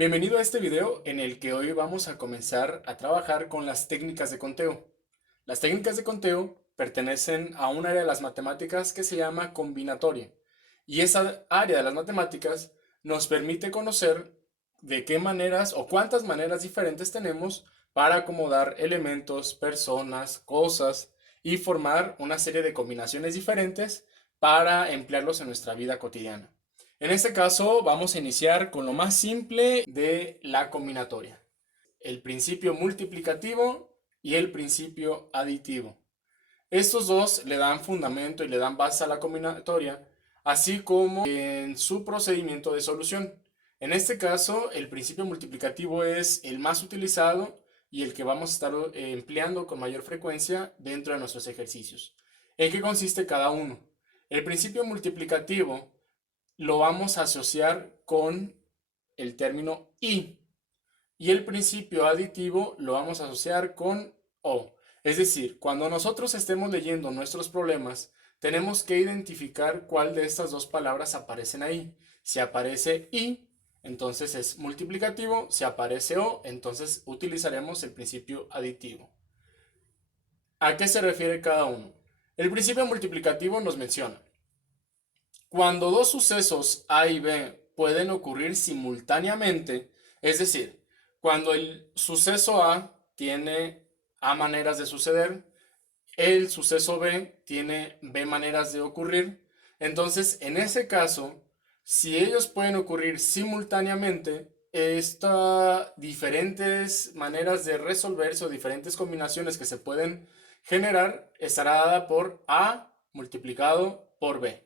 Bienvenido a este video en el que hoy vamos a comenzar a trabajar con las técnicas de conteo. Las técnicas de conteo pertenecen a un área de las matemáticas que se llama combinatoria. Y esa área de las matemáticas nos permite conocer de qué maneras o cuántas maneras diferentes tenemos para acomodar elementos, personas, cosas y formar una serie de combinaciones diferentes para emplearlos en nuestra vida cotidiana. En este caso vamos a iniciar con lo más simple de la combinatoria, el principio multiplicativo y el principio aditivo. Estos dos le dan fundamento y le dan base a la combinatoria, así como en su procedimiento de solución. En este caso, el principio multiplicativo es el más utilizado y el que vamos a estar empleando con mayor frecuencia dentro de nuestros ejercicios. ¿En qué consiste cada uno? El principio multiplicativo lo vamos a asociar con el término y el principio aditivo lo vamos a asociar con o. Es decir, cuando nosotros estemos leyendo nuestros problemas, tenemos que identificar cuál de estas dos palabras aparecen ahí. Si aparece y, entonces es multiplicativo. Si aparece o, entonces utilizaremos el principio aditivo. ¿A qué se refiere cada uno? El principio multiplicativo nos menciona: cuando dos sucesos A y B pueden ocurrir simultáneamente, es decir, cuando el suceso A tiene A maneras de suceder, el suceso B tiene B maneras de ocurrir, entonces en ese caso, si ellos pueden ocurrir simultáneamente, estas diferentes maneras de resolverse o diferentes combinaciones que se pueden generar estará dada por A multiplicado por B.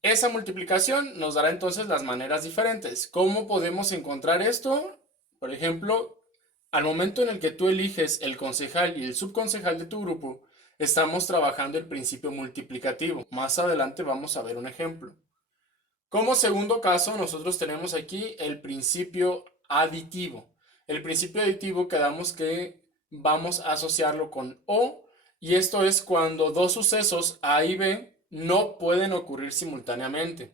Esa multiplicación nos dará entonces las maneras diferentes. ¿Cómo podemos encontrar esto? Por ejemplo, al momento en el que tú eliges el concejal y el subconcejal de tu grupo, estamos trabajando el principio multiplicativo. Más adelante vamos a ver un ejemplo. Como segundo caso, nosotros tenemos aquí el principio aditivo. El principio aditivo quedamos que vamos a asociarlo con o, y esto es cuando dos sucesos A y B no pueden ocurrir simultáneamente.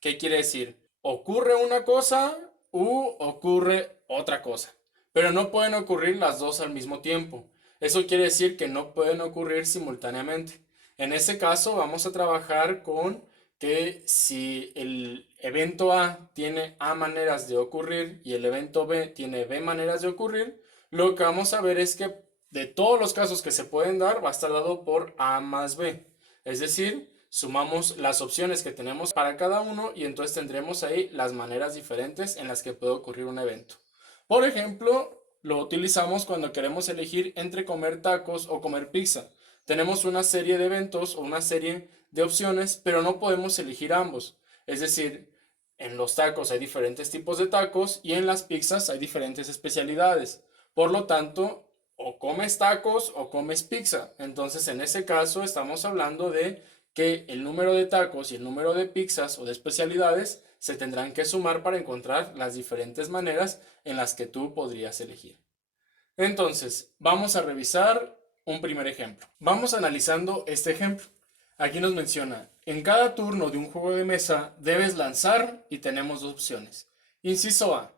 ¿Qué quiere decir? Ocurre una cosa u ocurre otra cosa, pero no pueden ocurrir las dos al mismo tiempo. Eso quiere decir que no pueden ocurrir simultáneamente. En ese caso vamos a trabajar con que si el evento A tiene A maneras de ocurrir y el evento B tiene B maneras de ocurrir, lo que vamos a ver es que de todos los casos que se pueden dar va a estar dado por A más B. Es decir, sumamos las opciones que tenemos para cada uno y entonces tendremos ahí las maneras diferentes en las que puede ocurrir un evento. Por ejemplo, lo utilizamos cuando queremos elegir entre comer tacos o comer pizza. Tenemos una serie de eventos o una serie de opciones, pero no podemos elegir ambos. Es decir, en los tacos hay diferentes tipos de tacos y en las pizzas hay diferentes especialidades. Por lo tanto, o comes tacos o comes pizza. Entonces, en ese caso, estamos hablando de que el número de tacos y el número de pizzas o de especialidades se tendrán que sumar para encontrar las diferentes maneras en las que tú podrías elegir. Entonces, vamos a revisar un primer ejemplo. Vamos analizando este ejemplo. Aquí nos menciona: en cada turno de un juego de mesa debes lanzar, y tenemos dos opciones. Inciso A: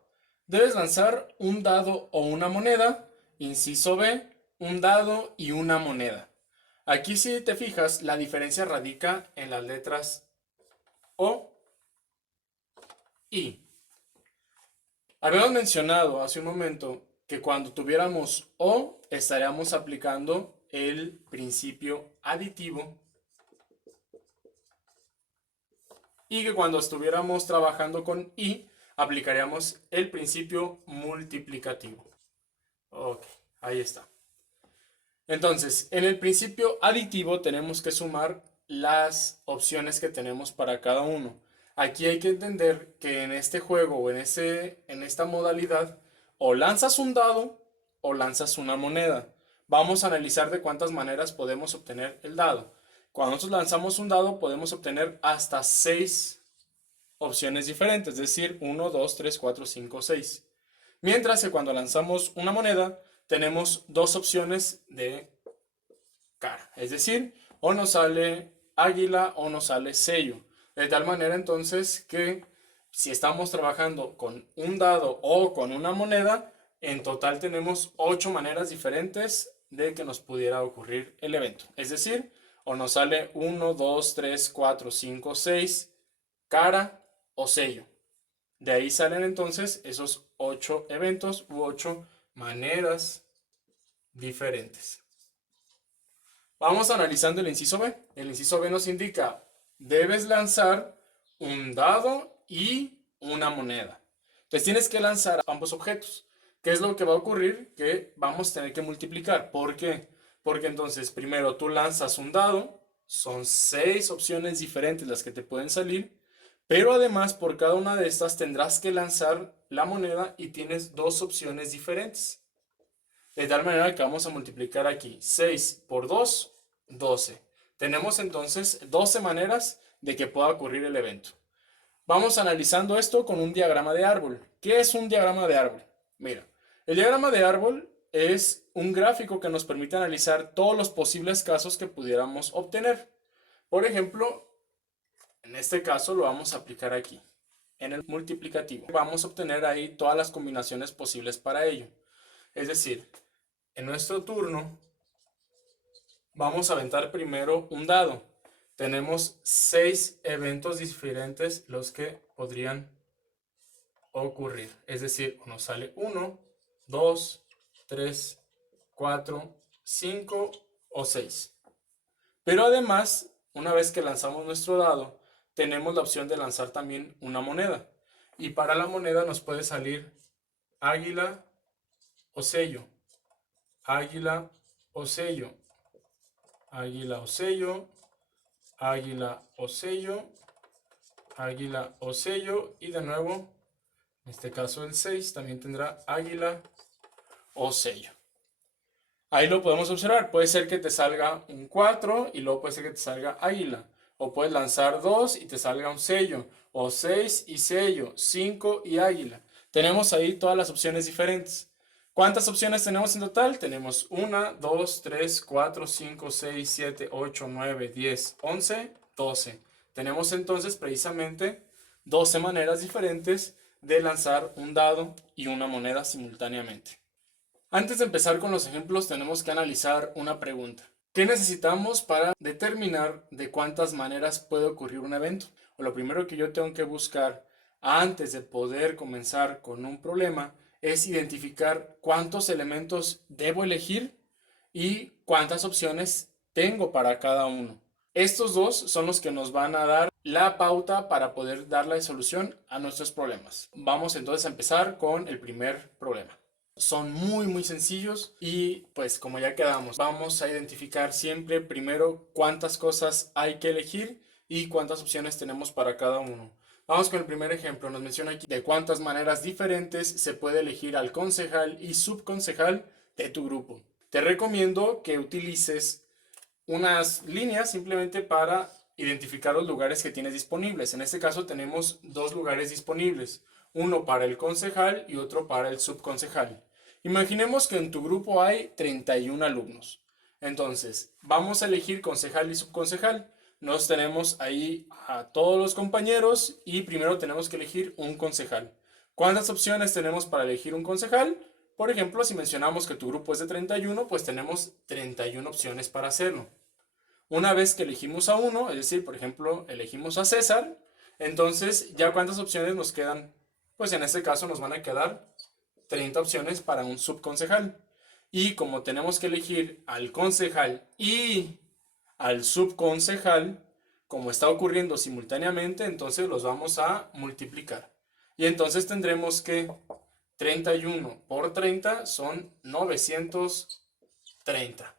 debes lanzar un dado o una moneda. Inciso B: un dado y una moneda. Aquí, si te fijas, la diferencia radica en las letras O y. Habíamos mencionado hace un momento que cuando tuviéramos o estaríamos aplicando el principio aditivo, y que cuando estuviéramos trabajando con y aplicaríamos el principio multiplicativo. Ok, ahí está. Entonces, en el principio aditivo tenemos que sumar las opciones que tenemos para cada uno. Aquí hay que entender que en este juego o en esta modalidad, o lanzas un dado o lanzas una moneda. Vamos a analizar de cuántas maneras podemos obtener el dado. Cuando nosotros lanzamos un dado podemos obtener hasta 6 opciones diferentes, es decir, 1, 2, 3, 4, 5, 6. Mientras que cuando lanzamos una moneda tenemos dos opciones de cara, es decir, o nos sale águila o nos sale sello. De tal manera entonces que si estamos trabajando con un dado o con una moneda, en total tenemos 8 maneras diferentes de que nos pudiera ocurrir el evento. Es decir, o nos sale 1, 2, 3, 4, 5, 6, cara o sello. De ahí salen entonces esos 8 eventos u 8 maneras diferentes. Vamos analizando el inciso B. El inciso B nos indica, debes lanzar un dado y una moneda. Entonces tienes que lanzar ambos objetos. ¿Qué es lo que va a ocurrir? Que vamos a tener que multiplicar. ¿Por qué? Porque entonces primero tú lanzas un dado, son 6 opciones diferentes las que te pueden salir, pero además por cada una de estas tendrás que lanzar la moneda y tienes 2 opciones diferentes. De tal manera que vamos a multiplicar aquí 6 por 2, 12. Tenemos entonces 12 maneras de que pueda ocurrir el evento. Vamos analizando esto con un diagrama de árbol. ¿Qué es un diagrama de árbol? Mira, el diagrama de árbol es un gráfico que nos permite analizar todos los posibles casos que pudiéramos obtener. Por ejemplo, en este caso lo vamos a aplicar aquí, en el multiplicativo. Vamos a obtener ahí todas las combinaciones posibles para ello. Es decir, en nuestro turno vamos a aventar primero un dado. Tenemos 6 eventos diferentes los que podrían ocurrir. Es decir, nos sale 1, 2, 3, 4, 5 o 6. Pero además, una vez que lanzamos nuestro dado, tenemos la opción de lanzar también una moneda. Y para la moneda nos puede salir águila o sello. Águila o sello. Águila o sello. Águila o sello. Águila o sello. Y de nuevo, en este caso el 6 también tendrá águila o sello. Ahí lo podemos observar. Puede ser que te salga un 4 y luego puede ser que te salga águila. O puedes lanzar 2 y te salga un sello. O 6 y sello. 5 y águila. Tenemos ahí todas las opciones diferentes. ¿Cuántas opciones tenemos en total? Tenemos 1, 2, 3, 4, 5, 6, 7, 8, 9, 10, 11, 12. Tenemos entonces precisamente 12 maneras diferentes de lanzar un dado y una moneda simultáneamente. Antes de empezar con los ejemplos, tenemos que analizar una pregunta. ¿Qué necesitamos para determinar de cuántas maneras puede ocurrir un evento? O lo primero que yo tengo que buscar antes de poder comenzar con un problema es identificar cuántos elementos debo elegir y cuántas opciones tengo para cada uno. Estos dos son los que nos van a dar la pauta para poder dar la solución a nuestros problemas. Vamos entonces a empezar con el primer problema. Son muy sencillos y pues como ya quedamos, vamos a identificar siempre primero cuántas cosas hay que elegir y cuántas opciones tenemos para cada uno. Vamos con el primer ejemplo. Nos menciona aquí de cuántas maneras diferentes se puede elegir al concejal y subconcejal de tu grupo. Te recomiendo que utilices unas líneas simplemente para identificar los lugares que tienes disponibles. En este caso tenemos 2 lugares disponibles, uno para el concejal y otro para el subconcejal. Imaginemos que en tu grupo hay 31 alumnos. Entonces, vamos a elegir concejal y subconcejal. Nos tenemos ahí a todos los compañeros y primero tenemos que elegir un concejal. ¿Cuántas opciones tenemos para elegir un concejal? Por ejemplo, si mencionamos que tu grupo es de 31, pues tenemos 31 opciones para hacerlo. Una vez que elegimos a uno, es decir, por ejemplo, elegimos a César, entonces ya cuántas opciones nos quedan, pues en este caso nos van a quedar 30 opciones para un subconcejal. Y como tenemos que elegir al concejal y al subconcejal, como está ocurriendo simultáneamente, entonces los vamos a multiplicar. Y entonces tendremos que 31 por 30 son 930.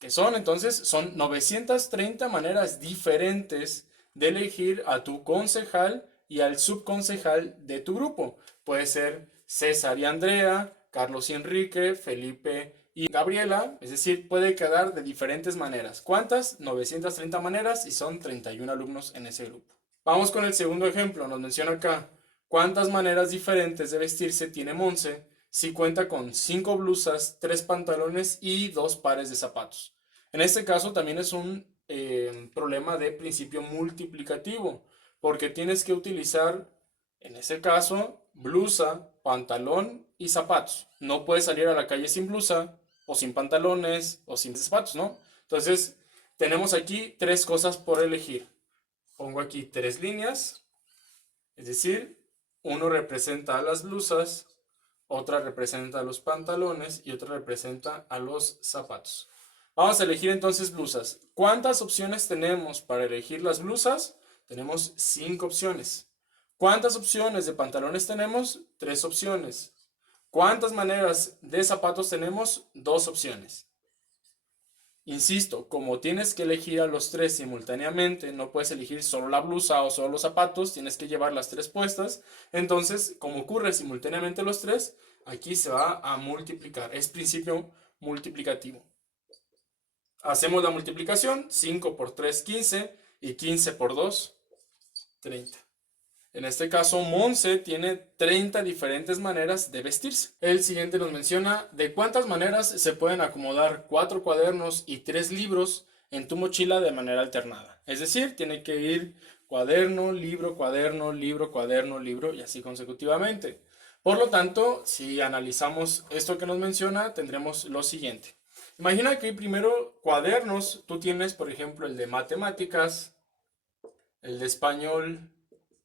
Que son entonces, son 930 maneras diferentes de elegir a tu concejal y al subconcejal de tu grupo. Puede ser César y Andrea, Carlos y Enrique, Felipe y Gabriela, es decir, puede quedar de diferentes maneras. ¿Cuántas? 930 maneras y son 31 alumnos en ese grupo. Vamos con el segundo ejemplo, nos menciona acá, ¿cuántas maneras diferentes de vestirse tiene Monse si cuenta con 5 blusas, 3 pantalones y 2 pares de zapatos? En este caso también es un problema de principio multiplicativo, porque tienes que utilizar En ese caso, blusa, pantalón y zapatos. No puedes salir a la calle sin blusa, o sin pantalones, o sin zapatos, ¿no? Entonces, tenemos aquí tres cosas por elegir. Pongo aquí tres líneas, es decir, uno representa a las blusas, otra representa a los pantalones y otra representa a los zapatos. Vamos a elegir entonces blusas. ¿Cuántas opciones tenemos para elegir las blusas? Tenemos 5 opciones. ¿Cuántas opciones de pantalones tenemos? 3 opciones. ¿Cuántas maneras de zapatos tenemos? 2 opciones. Insisto, como tienes que elegir a los tres simultáneamente, no puedes elegir solo la blusa o solo los zapatos, tienes que llevar las tres puestas. Entonces, como ocurre simultáneamente los tres, aquí se va a multiplicar. Es principio multiplicativo. Hacemos la multiplicación, 5 por 3, 15, y 15 por 2, 30. En este caso, Monse tiene 30 diferentes maneras de vestirse. El siguiente nos menciona de cuántas maneras se pueden acomodar 4 cuadernos y 3 libros en tu mochila de manera alternada. Es decir, tiene que ir cuaderno, libro, cuaderno, libro, cuaderno, libro y así consecutivamente. Por lo tanto, si analizamos esto que nos menciona, tendremos lo siguiente. Imagina que primero cuadernos, tú tienes, por ejemplo, el de matemáticas, el de español,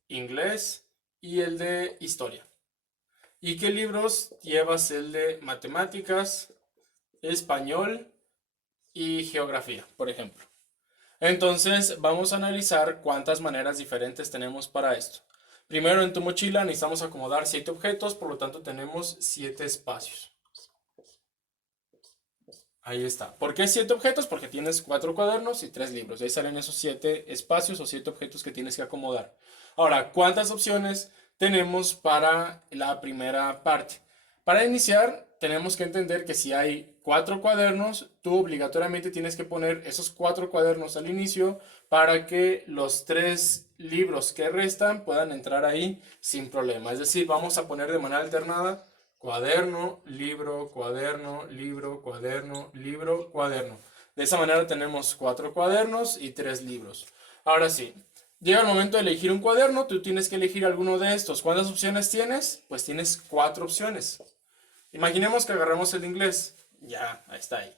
inglés y el de historia. ¿Y qué libros llevas? El de matemáticas, español y geografía, por ejemplo. Entonces vamos a analizar cuántas maneras diferentes tenemos para esto. Primero, en tu mochila necesitamos acomodar 7 objetos, por lo tanto tenemos 7 espacios. Ahí está. ¿Por qué 7 objetos? Porque tienes 4 cuadernos y 3 libros. Ahí salen esos 7 espacios o 7 objetos que tienes que acomodar. Ahora, ¿cuántas opciones tenemos para la primera parte? Para iniciar, tenemos que entender que si hay 4 cuadernos, tú obligatoriamente tienes que poner esos 4 cuadernos al inicio para que los 3 libros que restan puedan entrar ahí sin problema. Es decir, vamos a poner de manera alternada cuaderno, libro, cuaderno, libro, cuaderno, libro, cuaderno. De esa manera tenemos 4 cuadernos y 3 libros. Ahora sí, llega el momento de elegir un cuaderno, tú tienes que elegir alguno de estos. ¿Cuántas opciones tienes? Pues tienes 4 opciones. Imaginemos que agarramos el de inglés. Ya, ahí está ahí.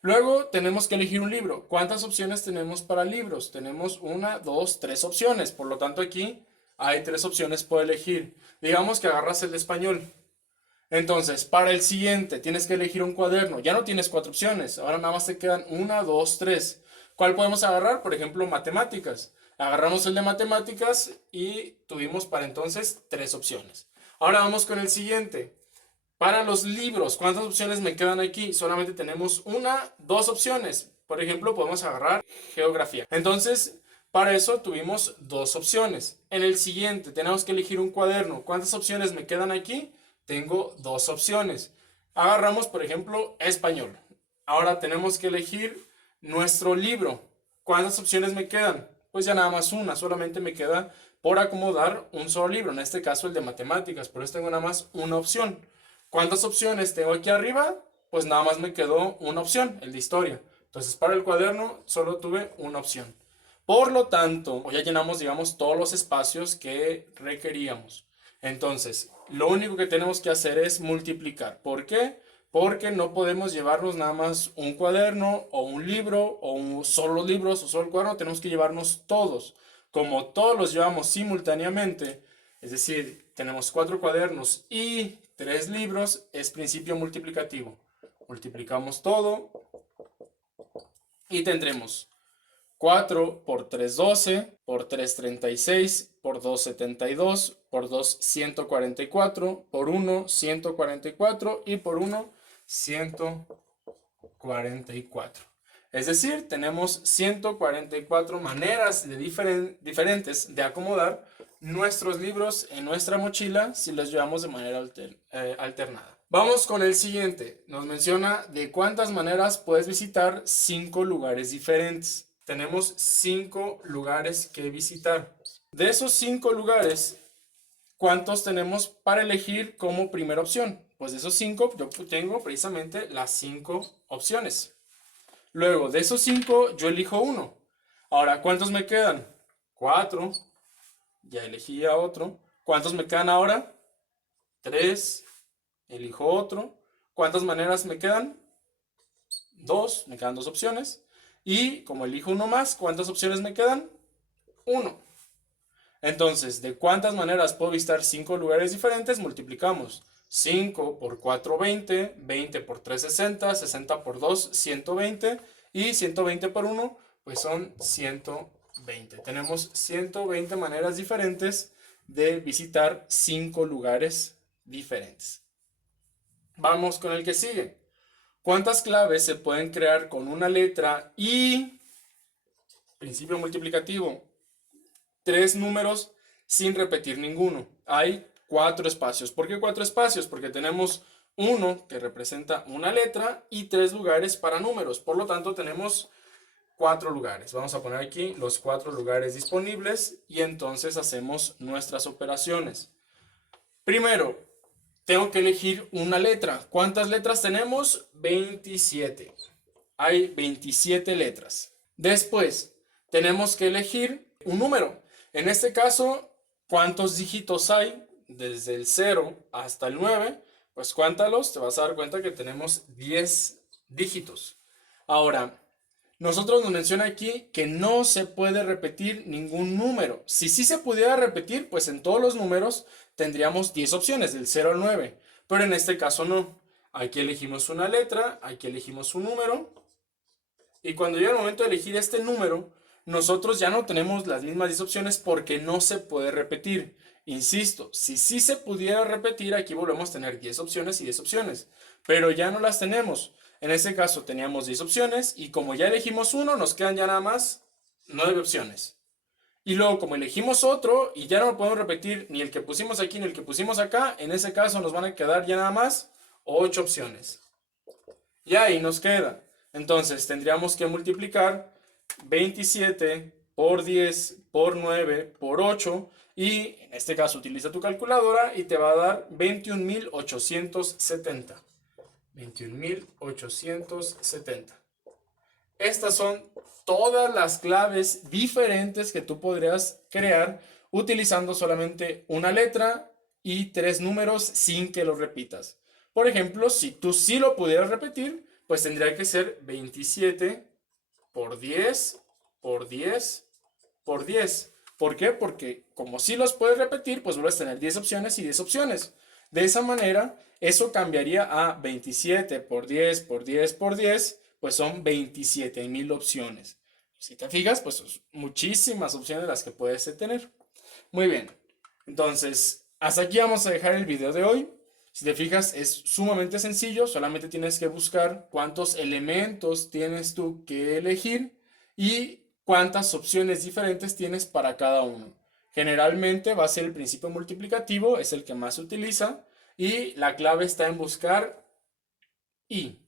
Luego tenemos que elegir un libro. ¿Cuántas opciones tenemos para libros? Tenemos 1, 2, 3 opciones. Por lo tanto, aquí hay 3 opciones por elegir. Digamos que agarras el de español. Entonces, para el siguiente tienes que elegir un cuaderno. Ya no tienes 4 opciones. Ahora nada más te quedan 1, 2, 3. ¿Cuál podemos agarrar? Por ejemplo, matemáticas. Agarramos el de matemáticas y tuvimos para entonces 3 opciones. Ahora vamos con el siguiente. Para los libros, ¿cuántas opciones me quedan aquí? Solamente tenemos 1, 2 opciones. Por ejemplo, podemos agarrar geografía. Entonces, para eso tuvimos 2 opciones. En el siguiente tenemos que elegir un cuaderno. ¿Cuántas opciones me quedan aquí? Tengo 2 opciones. Agarramos, por ejemplo, español. Ahora tenemos que elegir nuestro libro. ¿Cuántas opciones me quedan? Pues ya nada más una, solamente me queda por acomodar un solo libro, en este caso el de matemáticas, por eso tengo nada más una opción. ¿Cuántas opciones tengo aquí arriba? Pues nada más me quedó una opción, el de historia. Entonces para el cuaderno solo tuve una opción. Por lo tanto, ya llenamos, digamos, todos los espacios que requeríamos. Entonces, lo único que tenemos que hacer es multiplicar. ¿Por qué? Porque no podemos llevarnos nada más un cuaderno o un libro o solo libros o solo el cuaderno, tenemos que llevarnos todos. Como todos los llevamos simultáneamente, es decir, tenemos 4 cuadernos y 3 libros, es principio multiplicativo. Multiplicamos todo y tendremos 4 por 3, 12, por 3, 36, por 2, 72, por 2, 144, por 1, 144 y por 1, 144. Es decir, tenemos 144 maneras diferentes de acomodar nuestros libros en nuestra mochila si los llevamos de manera alternada. Vamos con el siguiente. Nos menciona de cuántas maneras puedes visitar 5 lugares diferentes. Tenemos 5 lugares que visitar. De esos 5 lugares, ¿cuántos tenemos para elegir como primera opción? Pues de esos 5 yo tengo precisamente las 5 opciones. Luego, de esos 5 yo elijo uno. Ahora, ¿cuántos me quedan? 4. Ya elegí a otro. ¿Cuántos me quedan ahora? 3. Elijo otro. ¿Cuántas maneras me quedan? 2. Me quedan 2 opciones. Y como elijo uno más, ¿cuántas opciones me quedan? 1. Entonces, ¿de cuántas maneras puedo visitar 5 lugares diferentes? Multiplicamos. 5 por 4, 20. 20 por 3, 60. 60 por 2, 120. Y 120 por 1, pues son 120. Tenemos 120 maneras diferentes de visitar 5 lugares diferentes. Vamos con el que sigue. ¿Cuántas claves se pueden crear con una letra y principio multiplicativo? 3 números sin repetir ninguno. Hay 4 espacios. ¿Por qué 4 espacios? Porque tenemos uno que representa una letra y 3 lugares para números. Por lo tanto, tenemos 4 lugares. Vamos a poner aquí los 4 lugares disponibles y entonces hacemos nuestras operaciones. Primero, tengo que elegir una letra. ¿Cuántas letras tenemos? 27. Hay 27 letras. Después, tenemos que elegir un número. En este caso, ¿cuántos dígitos hay? Desde el 0 hasta el 9. Pues cuéntalos, te vas a dar cuenta que tenemos 10 dígitos. Ahora, nosotros nos menciona aquí que no se puede repetir ningún número. Si sí se pudiera repetir, pues en todos los números tendríamos 10 opciones, del 0 al 9. Pero en este caso no. Aquí elegimos una letra, aquí elegimos un número. Y cuando llega el momento de elegir este número, nosotros ya no tenemos las mismas 10 opciones porque no se puede repetir. Insisto, si sí se pudiera repetir, aquí volvemos a tener 10 opciones y 10 opciones. Pero ya no las tenemos. En este caso teníamos 10 opciones y como ya elegimos uno, nos quedan ya nada más 9 opciones. Y luego como elegimos otro y ya no lo podemos repetir ni el que pusimos aquí ni el que pusimos acá, en ese caso nos van a quedar ya nada más 8 opciones. Y ahí nos queda. Entonces tendríamos que multiplicar 27 por 10 por 9 por 8 y en este caso utiliza tu calculadora y te va a dar 21.870. 21.870. Estas son todas las claves diferentes que tú podrías crear utilizando solamente una letra y 3 números sin que los repitas. Por ejemplo, si tú sí lo pudieras repetir, pues tendría que ser 27 por 10 por 10 por 10. ¿Por qué? Porque como sí los puedes repetir, pues vuelves a tener 10 opciones y 10 opciones. De esa manera, eso cambiaría a 27 por 10 por 10 por 10, pues son 27.000 opciones. Si te fijas, pues son muchísimas opciones las que puedes tener. Muy bien, entonces hasta aquí vamos a dejar el video de hoy. Si te fijas, es sumamente sencillo, solamente tienes que buscar cuántos elementos tienes tú que elegir y cuántas opciones diferentes tienes para cada uno. Generalmente va a ser el principio multiplicativo, es el que más se utiliza y la clave está en buscar y.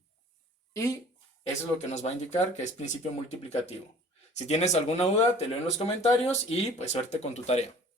Y eso es lo que nos va a indicar que es principio multiplicativo. Si tienes alguna duda, te leo en los comentarios y pues suerte con tu tarea.